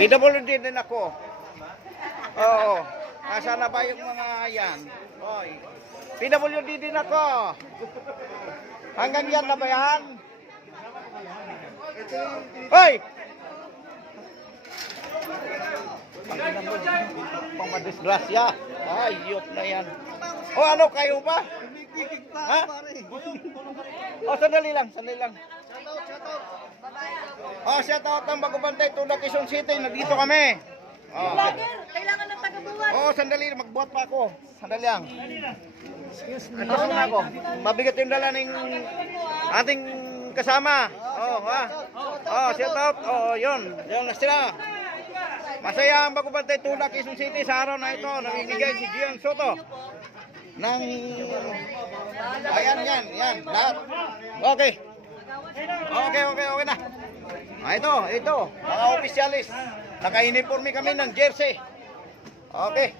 PWD din ako. Oo. Asa na ba yung mga yan? Oy. PWD din ako. Hanggang yan na ba yan? Hoy! Pang madisgrasya. Ayop na yan. O ano kayo ba? Ha? O sandali lang, sandali lang. O shout out ng Bagubantay, Tuna, Quezon City. Nandito kami. Vlogger, kailangan ng taga-buwan. Oo, sandali, magbuhat pa ako. Sandali lang. Ito na ako. Mabigat yung dala ng ating kasama. Oh, ha? Oh, shout out. Oh, yun. Yung na sila. Masaya ang Bagubantay, Tuna, Quezon City sa araw na ito. Namimigay si Gian Soto ng ayan, yan. Lahat. Okay. Okay na. Ito. Mga opisyalis. Naka-uniforme kami ng jersey. Okay.